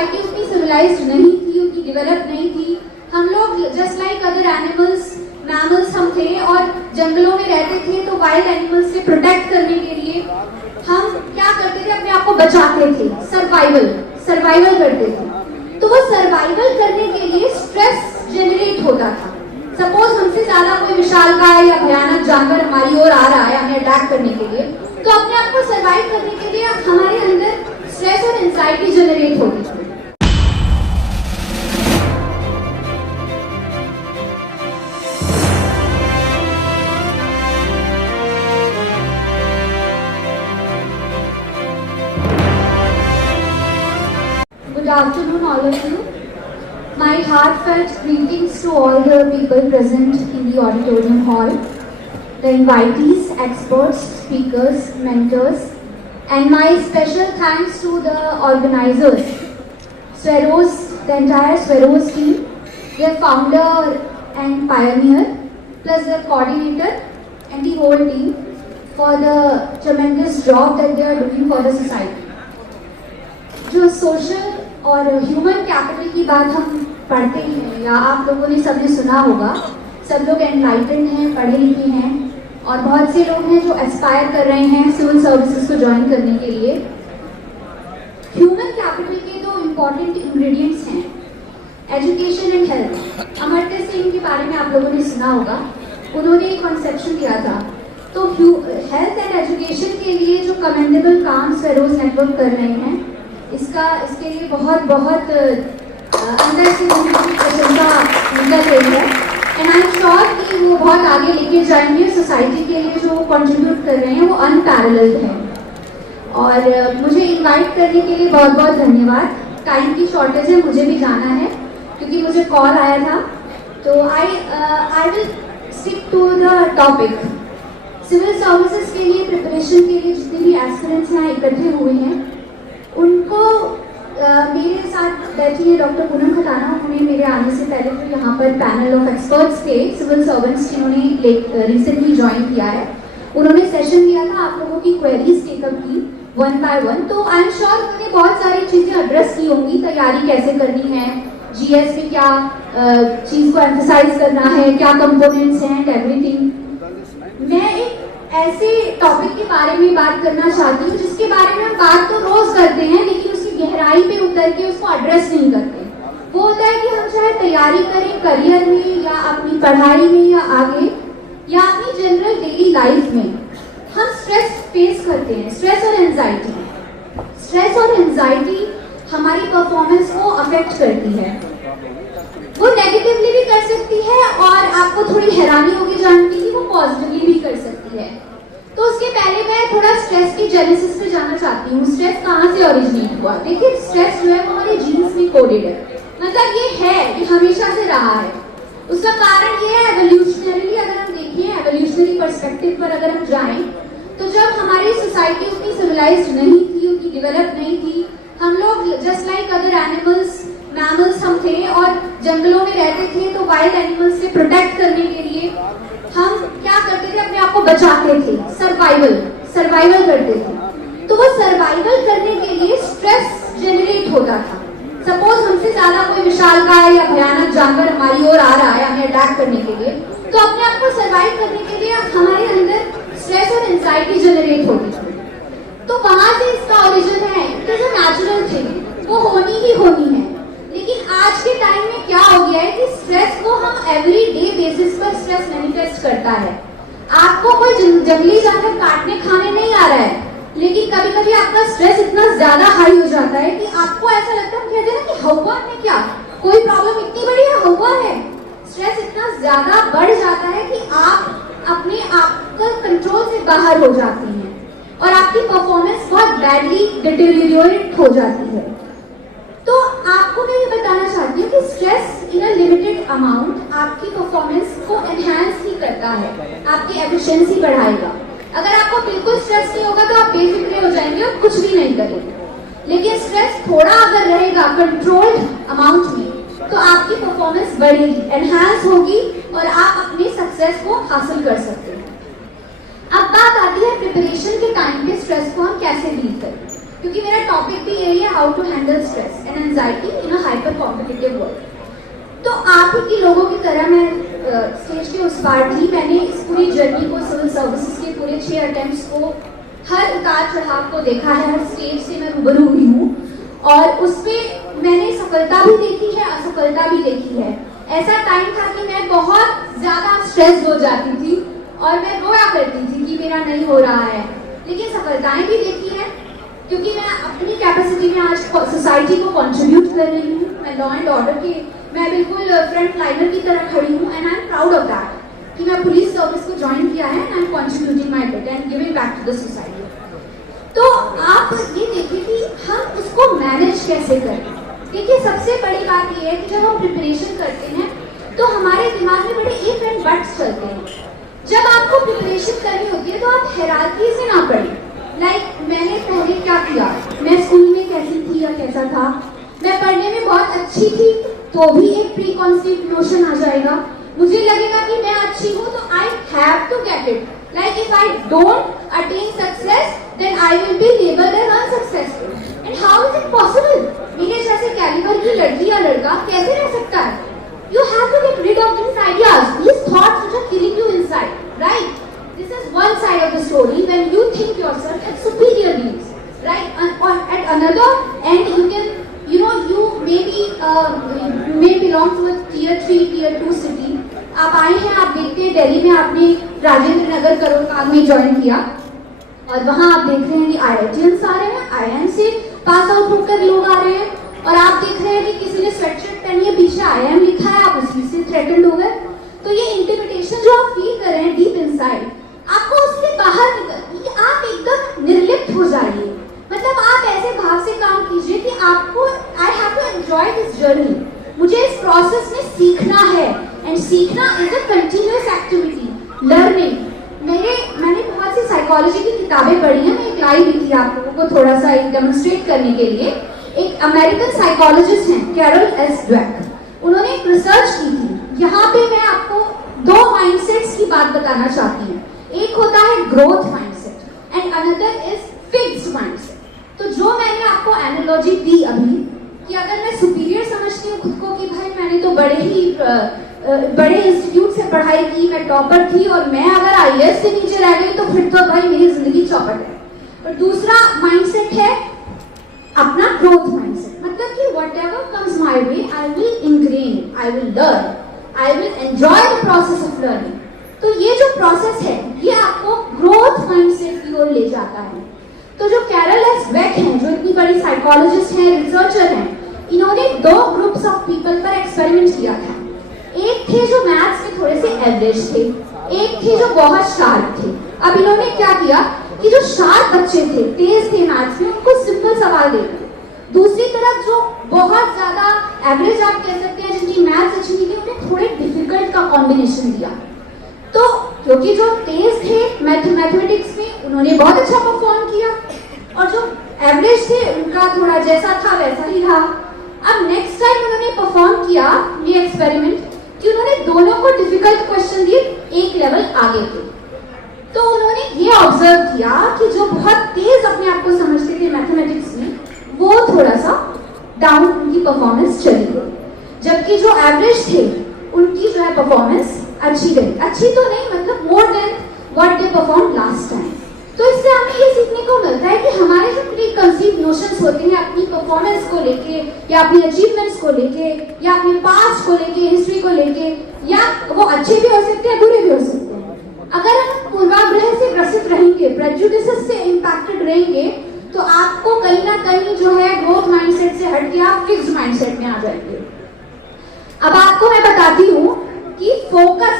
Society उतनी civilised नहीं थी, उतनी डेवलप नहीं थी। हम लोग just like other animals, mammals हम थे और जंगलों में रहते थे। तो वाइल्ड एनिमल्स से प्रोटेक्ट करने के लिए हम क्या करते थे, अपने आप को बचाते थे, सर्वाइवल करते थे। तो वो सर्वाइवल करने के लिए स्ट्रेस जनरेट होता था। सपोज हमसे ज्यादा कोई विशालकाय या भयानक जानवर हमारी ओर आ रहा है हमें अटैक करने के लिए, तो अपने आप को सर्वाइव करने के लिए हमारे अंदर स्ट्रेस और एंजाइटी जनरेट होती है। Good afternoon, all of you. My heartfelt greetings to all the people present in the auditorium hall, the invitees, experts, speakers, mentors, and my special thanks to the organizers, Swaros, the entire Swaros team, their founder and pioneer, plus their coordinator and the whole team for the tremendous job that they are doing for the society. जो social और human capital की बात हम पढ़ते ही हैं या आप लोगों ने सबने सुना होगा, सब लोग एनलाइटेंड हैं, पढ़े लिखे हैं और बहुत से लोग हैं जो एस्पायर कर रहे हैं सिविल सर्विसेज को ज्वाइन करने के लिए। ह्यूमन कैपिटल के दो इम्पॉर्टेंट इंग्रेडिएंट्स हैं, education and health. Amartya Sen के बारे में आप लोगों ने सुना होगा, उन्होंने एक कॉन्सेप्शन दिया था। तो हेल्थ एंड एजुकेशन के लिए जो कमेंडेबल काम स्वेरोस नेटवर्क कर रहे हैं, इसके लिए बहुत बहुत अंदर से प्रशंसा निकल रही है। एंड आई एम श्योर कि वो बहुत आगे लेके जाएंगे। सोसाइटी के लिए जो कंट्रीब्यूट कर रहे हैं वो अनपैरेलल्ड है। और मुझे इनवाइट करने के लिए बहुत बहुत धन्यवाद। टाइम की शॉर्टेज है, मुझे भी जाना है क्योंकि मुझे कॉल आया था। तो I will stick to the topic. Civil services के लिए प्रिपरेशन के लिए जितने भी एस्पिरेंट्स यहाँ इकट्ठे हुए हैं, उनको मेरे साथ बैठी है डॉक्टर पूनम खटाना। उन्होंने मेरे आने से पहले तो यहाँ पर पैनल ऑफ एक्सपर्ट्स थे, सिविल सर्वेंट्स जिन्होंने रिसेंटली ज्वाइन किया है। उन्होंने सेशन दिया था, आप लोगों की क्वेरीज टेकअप की वन बाय वन। तो आई एम श्योर उन्होंने बहुत सारी चीज़ें एड्रेस की होंगी, तैयारी कैसे करनी है, जीएस में क्या चीज़ को एम्फसाइज करना है, क्या कंपोनेंट्स हैं एंड एवरीथिंग। मैं एक ऐसे टॉपिक के बारे में बात करना चाहती हूँ जिसके बारे में हम बात तो रोज करते हैं लेकिन उसकी गहराई पे उतर के उसको एड्रेस नहीं करते। वो होता है कि हम चाहे तैयारी करें करियर में या अपनी पढ़ाई में या आगे या अपनी जनरल डेली लाइफ में, हम स्ट्रेस फेस करते हैं, स्ट्रेस और एंजाइटी। स्ट्रेस और एंजाइटी हमारी परफॉर्मेंस को अफेक्ट करती है। वो नेगेटिवली भी कर सकती है और आपको थोड़ी हैरानी होगी जानती कि वो पॉजिटिवली भी कर सकती है। तो उसके पहले मैं थोड़ा स्ट्रेस की जेनेसिस पे जाना चाहती हूँ। स्ट्रेस कहाँ से ओरिजिनेट हुआ? देखिए, स्ट्रेस जो है वो हमारे जीन्स में कोडेड है, मतलब ये है, ये हमेशा से रहा है। उसका कारण ये है एवोल्यूशनरी, अगर हम देखें एवोल्यूशनरी पर्सपेक्टिव पर अगर हम जाएं, तो जब हमारी सोसाइटी उतनी सिविलाइज्ड नहीं थी, उतनी डेवलप नहीं थी, हम लोग just like other animals, mammals हम थे और जंगलों में रहते थे। तो वाइल्ड एनिमल्स से प्रोटेक्ट करने के लिए हम क्या करते थे, अपने आप को बचाते थे, सर्वाइवल करते थे। तो वो सर्वाइवल करने के लिए स्ट्रेस जनरेट होता था। सपोज हमसे ज्यादा कोई विशालकाय या भयानक जानवर हमारी ओर आ रहा है हमें अटैक करने के लिए, तो अपने आप को सर्वाइव करने के लिए हमारे अंदर स्ट्रेस और एंजाइटी जनरेट होती थी। तो वहां से इसका ओरिजिन है, it is a natural thing, वो होनी ही होनी है। लेकिन आज के टाइम में क्या हो गया है कि स्ट्रेस को हम एवरी डे बेसिस पर स्ट्रेस मैनिफेस्ट करता है। आपको कोई जंगली जानवर काटने खाने नहीं आ रहा है, लेकिन कभी कभी आपका स्ट्रेस इतना ज्यादा हाई हो जाता है कि आपको ऐसा लगता है, हम कहते हैं ना कि हवा है क्या, कोई प्रॉब्लम इतनी बड़ी है, हवा है। स्ट्रेस इतना ज्यादा बढ़ जाता है कि आप अपने आप का कंट्रोल से बाहर हो जाते हैं और आपकी परफॉर्मेंस बहुत बैडली डिटेरियोरेट हो जाती है। तो आपको मैं ये बताना चाहती हूँ कि stress in a limited amount आपकी परफॉर्मेंस को एनहांस ही करता है, आपकी एफिशिएंसी बढ़ाएगा। अगर आपको बिल्कुल स्ट्रेस नहीं होगा तो आप बेफिक्रे हो जाएंगे और कुछ भी नहीं करेंगे। लेकिन स्ट्रेस थोड़ा अगर रहेगा कंट्रोल्ड अमाउंट में, तो आपकी परफॉर्मेंस बढ़ेगी, एनहांस होगी और आप अपनी सक्सेस को हासिल कर सकते हैं। अब बात आती है प्रिपरेशन के टाइम पे स्ट्रेस को हम कैसे डील करें। क्योंकि मेरा टॉपिक भी यही है, how to handle stress and anxiety in a hyper competitive world. तो आप ही के लोगों की तरह मैं स्टेज के उस पार थी। मैंने इस पूरी जर्नी को, सिविल सर्विसेज के पूरे 6 अटेम्प्ट्स को, हर उतार चढ़ाव को देखा है, हर स्टेज से मैं रूबरू हुई हूँ और उसमें मैंने सफलता भी देखी है, असफलता भी देखी है। ऐसा टाइम था कि मैं बहुत ज्यादा स्ट्रेस हो जाती थी और मैं रोया करती थी कि मेरा नहीं हो रहा है, लेकिन सफलताएं भी देखी है क्योंकि मैं अपनी कैपेसिटी में आज सोसाइटी को कंट्रीब्यूट कर रही हूँ। मैं लॉ एंड ऑर्डर के, मैं बिल्कुल फ्रंट लाइनर की तरह खड़ी हूँ and I am proud of that कि मैं पुलिस सर्विस को ज्वाइन किया है and I am contributing my bit and giving back to the society. तो आप ये देखिए कि हम उसको मैनेज कैसे करें। देखिए सबसे बड़ी बात ये है कि जब हम प्रिपरेशन करते हैं तो हमारे दिमाग में बड़े इफ एंड बट्स चलते हैं। जब आपको प्रिपरेशन करनी होती है तो आप हैरारकी से ना पढ़ें। मैंने पहले क्या किया, मैं स्कूल में कैसी थी या कैसा था, मैं पढ़ने में बहुत अच्छी थी तो भी एक प्री कॉन्सेप्ट नोशन आ जाएगा। मुझे लगेगा कि मैं अच्छी हूँ तो I have to get it. Like if I don't attain success, then I will be labeled as unsuccessful. And how is it possible? मेरे जैसे कैलिबर की लड़की या लड़का कैसे रह सकता है? You have to get rid of these ideas, these thoughts which are killing you inside, right? This is one side of the story when you think yourself as superior beings, right? And at another end, you can, you may belong to a tier 3, tier 2 city. आप आए हैं, आप देखते हैं दिल्ली में आपने राजेंद्र नगर करोल बाग में join किया और वहां आप देख रहे हैं कि IITians आ रहे हैं, IIM से पास आउट होकर लोग आ रहे हैं और आप देख रहे हैं कि किसी ने स्वेटशर्ट पहनी है, पीछे IIM लिखा है, आप उसी से थ्रेटन्ड हो गए। तो ये इंटिमिडेशन जो आप फील कर रहे हैं डीप इनसाइड, आपको उससे बाहर निकल, आप एकदम निर्लिप्त हो जाइए। मतलब आप ऐसे भाव से काम कीजिए कि आपको I have to enjoy this journey, मुझे इस प्रोसेस में सीखना है एंड सीखना is a continuous activity, learning. मैंने बहुत सी साइकोलॉजी की किताबें पढ़ी हैं, मैं एक लाई भी थी आप लोगों को थोड़ा सा एक डेमोन्स्ट्रेट करने के लिए। एक अमेरिकन साइकोलॉजिस्ट हैं कैरल एस ड्वेक, उन्होंने एक रिसर्च की थी। यहाँ पे मैं आपको 2 माइंडसेट्स की बात बताना चाहती हूँ। एक होता है growth mindset and another is fixed mindset. तो जो मैंने आपको एनालॉजी दी अभी कि अगर मैं सुपीरियर समझती हूँ खुद को कि भाई मैंने तो बड़े इंस्टीट्यूट से पढ़ाई की, मैं टॉपर थी और मैं अगर IAS से नीचे रह गई तो फिर तो भाई मेरी जिंदगी चौपट है। और दूसरा माइंडसेट है अपना ग्रोथ माइंडसेट, मतलब कि whatever comes my way I will ingrain, I will learn, I will enjoy the process of learning. तो ये जो प्रोसेस है ये आपको ग्रोथ माइंडसेट की ओर ले जाता है। तो जो कैरल एस ड्वेक हैं, जो इतनी बड़ी साइकोलॉजिस्ट हैं, रिसर्चर हैं, इन्होंने 2 ग्रुप्स ऑफ पीपल पर एक्सपेरिमेंट किया था। एक थे जो मैथ्स में थोड़े से एवरेज थे, एक थे जो बहुत शार्प थे। अब इन्होंने क्या किया कि जो शार्प बच्चे थे, तेज थे मैथ्स में, उनको सिंपल सवाल दे दिए। दूसरी तरफ जो बहुत ज्यादा एवरेज आप कह सकते हैं, जिनकी मैथ्स अच्छी नहीं थी, उन्हें थोड़े डिफिकल्ट का कॉम्बिनेशन दिया। तो क्योंकि जो तेज थे मैथमेटिक्स में, उन्होंने बहुत अच्छा परफॉर्म किया और जो एवरेज थे उनका थोड़ा जैसा था वैसा ही रहा। अब नेक्स्ट टाइम उन्होंने परफॉर्म किया ये एक्सपेरिमेंट कि उन्होंने दोनों को डिफिकल्ट क्वेश्चन दिए, एक लेवल आगे थे। तो उन्होंने ये ऑब्जर्व किया कि जो बहुत तेज अपने आप को समझते थे मैथमेटिक्स में, वो थोड़ा सा डाउन, उनकी परफॉर्मेंस चली गई, जबकि जो एवरेज थे उनकी जो है परफॉर्मेंस अच्छी गई। अच्छी तो नहीं, मतलब more than what they perform last time. तो इससे हमें ये सीखने को मिलता है कि हमारे जो प्री कंसीव नोशंस होते हैं अपनी परफॉर्मेंस को लेके या अपनी अचीवमेंट्स को लेके या अपने पास्ट को लेके, हिस्ट्री को लेके, या वो अच्छे भी हो सकते हैं, बुरे भी हो सकते हैं। अगर हम पूर्वाग्रह से ग्रसित रहेंगे, प्रेजुडिसेस से इंपैक्टेड रहेंगे, तो आपको कहीं ना कहीं जो है ग्रोथ माइंडसेट से हट के आप फिक्स्ड माइंडसेट में आ जाएंगे। अब आपको मैं बताती हूँ कि फोकस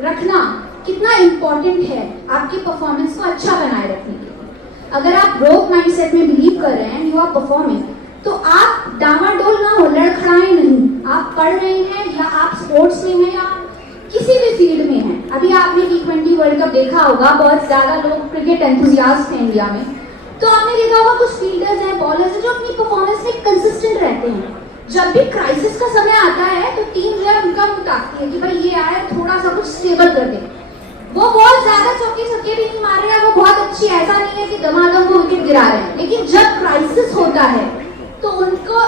रखना कितना इंपॉर्टेंट है आपकी परफॉर्मेंस को अच्छा बनाए रखने के लिए। अगर आप ग्रोथ माइंडसेट में बिलीव कर रहे हैं, यू आर परफॉर्मिंग, तो आप डामाडोल ना हो, लड़खड़ाएं नहीं। आप पढ़ रहे हैं या आप स्पोर्ट्स में हैं या किसी भी फील्ड में हैं। अभी आपने T20 वर्ल्ड कप देखा होगा, बहुत ज्यादा लोग क्रिकेट एंथुसियास्ट हैं इंडिया में। तो आपने देखा होगा कुछ फील्डर्स हैं, बॉलर्स हैं जो अपनी परफॉर्मेंस में कंसिस्टेंट रहते हैं। जब भी क्राइसिस का समय आता है तो टीम जो है उनका मुंह ताकती है कि भाई ये आया, थोड़ा सा कुछ स्टेबल कर दे। वो बहुत ज्यादा चौके छक्के भी नहीं मार रहे हैं, वो बहुत अच्छी, ऐसा नहीं है कि दमादम वो विकेट गिरा रहे हैं, लेकिन जब क्राइसिस होता है तो उनको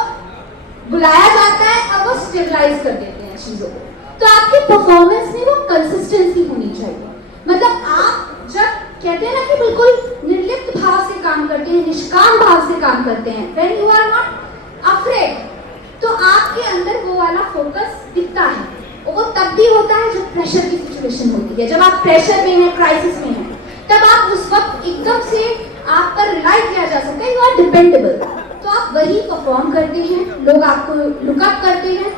बुलाया जाता है और वो स्टेबलाइज कर देते हैं चीजों को। तो आपके परफॉर्मेंस में वो कंसिस्टेंसी होनी चाहिए। मतलब आप जब कहते हैं ना कि बिल्कुल निर्लिप्त भाव से काम करते हैं, निष्काम भाव से काम करते हैं, when you are not afraid, तो आपके अंदर वो वाला फोकस दिखता है। और वो तब भी होता है जब प्रेशर की सिचुएशन होती है, जब आप प्रेशर में हैं, क्राइसिस में हैं, तब आप उस वक्त एकदम से आप पर रिलाई किया जा सकता है, यू आर डिपेंडेबल, तो आप वही परफॉर्म करते हैं, लोग आपको लुकअप करते हैं।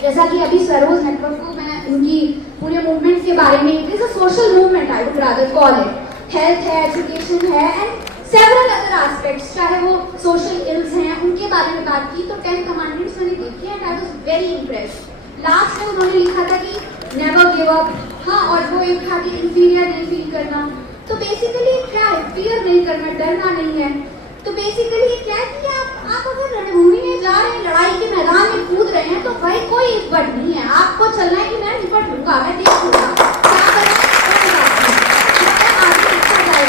जैसा कि अभी सरोज नेटवर्क को मैं उनकी पूरे मूवमेंट के बारे में, it is a social movement I would rather call it, health है, एजुकेशन है एंड सेवरल अदर एस्पेक्ट्स, चाहे वो सोशल इल्स हैं, उनके बारे में बात की। तो 10 कमांडमेंट्स मैंने देखी and I was very impressed. Last में उन्होंने लिखा था कि नेवर गिव अप, हाँ, और वो एक था कि इंफीरियर नहीं फील करना। तो बेसिकली क्या है, फियर नहीं करना, डरना नहीं है। तो बेसिकली क्या है कि आप अगर रणभूमि में जा रहे हैं, लड़ाई के मैदान में कूद रहे हैं, तो भाई कोई इफर्ट नहीं है, आपको चलना है कि मैं निपट लूंगा, मैं देख लूंगा क्या करना है।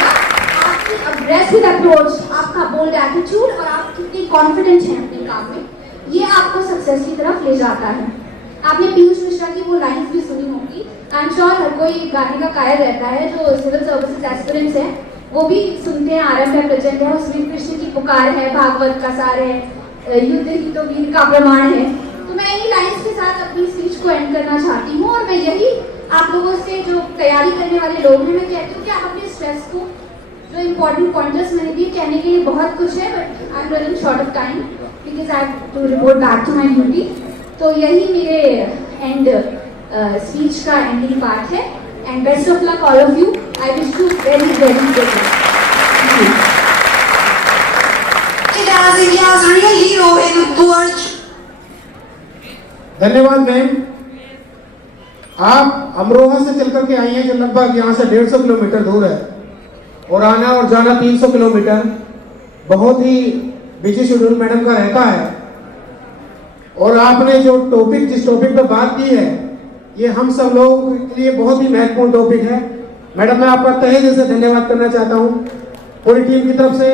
आपकी अग्रेसिव अप्रोच, आपका बोल्ड एटीट्यूड और आप कितनी कॉन्फिडेंट हैं अपने काम में, ये आपको सक्सेस की तरफ ले जाता है। आपने पीयूष मिश्रा की वो लाइन्स भी सुनी होगी, आई एम श्योर हर कोई गाने का कायल रहता है, जो सिविल सर्विसेज एस्पिरेंट्स हैं वो भी सुनते हैं, आरएफ है, प्रचंड है, उसमें कृष्ण की पुकार है, भागवत का सार है, युद्ध ही तो वीर का प्रमाण है। तो मैं इन्हीं लाइन्स के साथ अपनी स्पीच को एंड करना चाहती हूँ, और मैं यही आप लोगों से, जो तैयारी करने वाले लोग हैं, मैं कहती हूँ कि आप अपने स्ट्रेस को, जो इम्पोर्टेंट पॉइंटर्स मैंने दिए, कहने के लिए बहुत कुछ है, but I am running short of time because I have to report back to my duty. तो यही मेरे एंड स्पीच का एंडिंग पार्ट है, and best of luck all of you. I wish you very good luck. Thank you. It has real hero in Burj. धन्यवाद ma'am. आप अमरोहा से चल करके आई हैं, जो लगभग यहाँ से 150 किलोमीटर दूर है, और आना और जाना 300 किलोमीटर, बहुत ही बिजी शेड्यूल मैडम का रहता है। और आपने जो टॉपिक, जिस टॉपिक पर बात की है, ये हम सब लोगों के लिए बहुत ही महत्वपूर्ण टॉपिक है। मैडम, मैं आपका तहे दिल से धन्यवाद करना चाहता हूँ पूरी टीम की तरफ से।